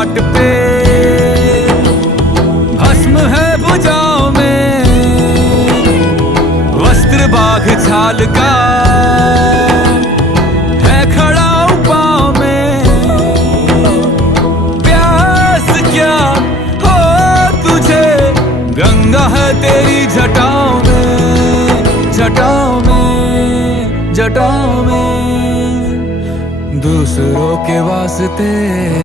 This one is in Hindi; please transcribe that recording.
घाट पे, भस्म है भुजाओं में, वस्त्र बाघ छाल का है खड़ा पाँव में। प्यास क्या हो तुझे, गंगा है तेरी जटाओं में, जटाओं में, जटाओं में, दूसरों के वास्ते।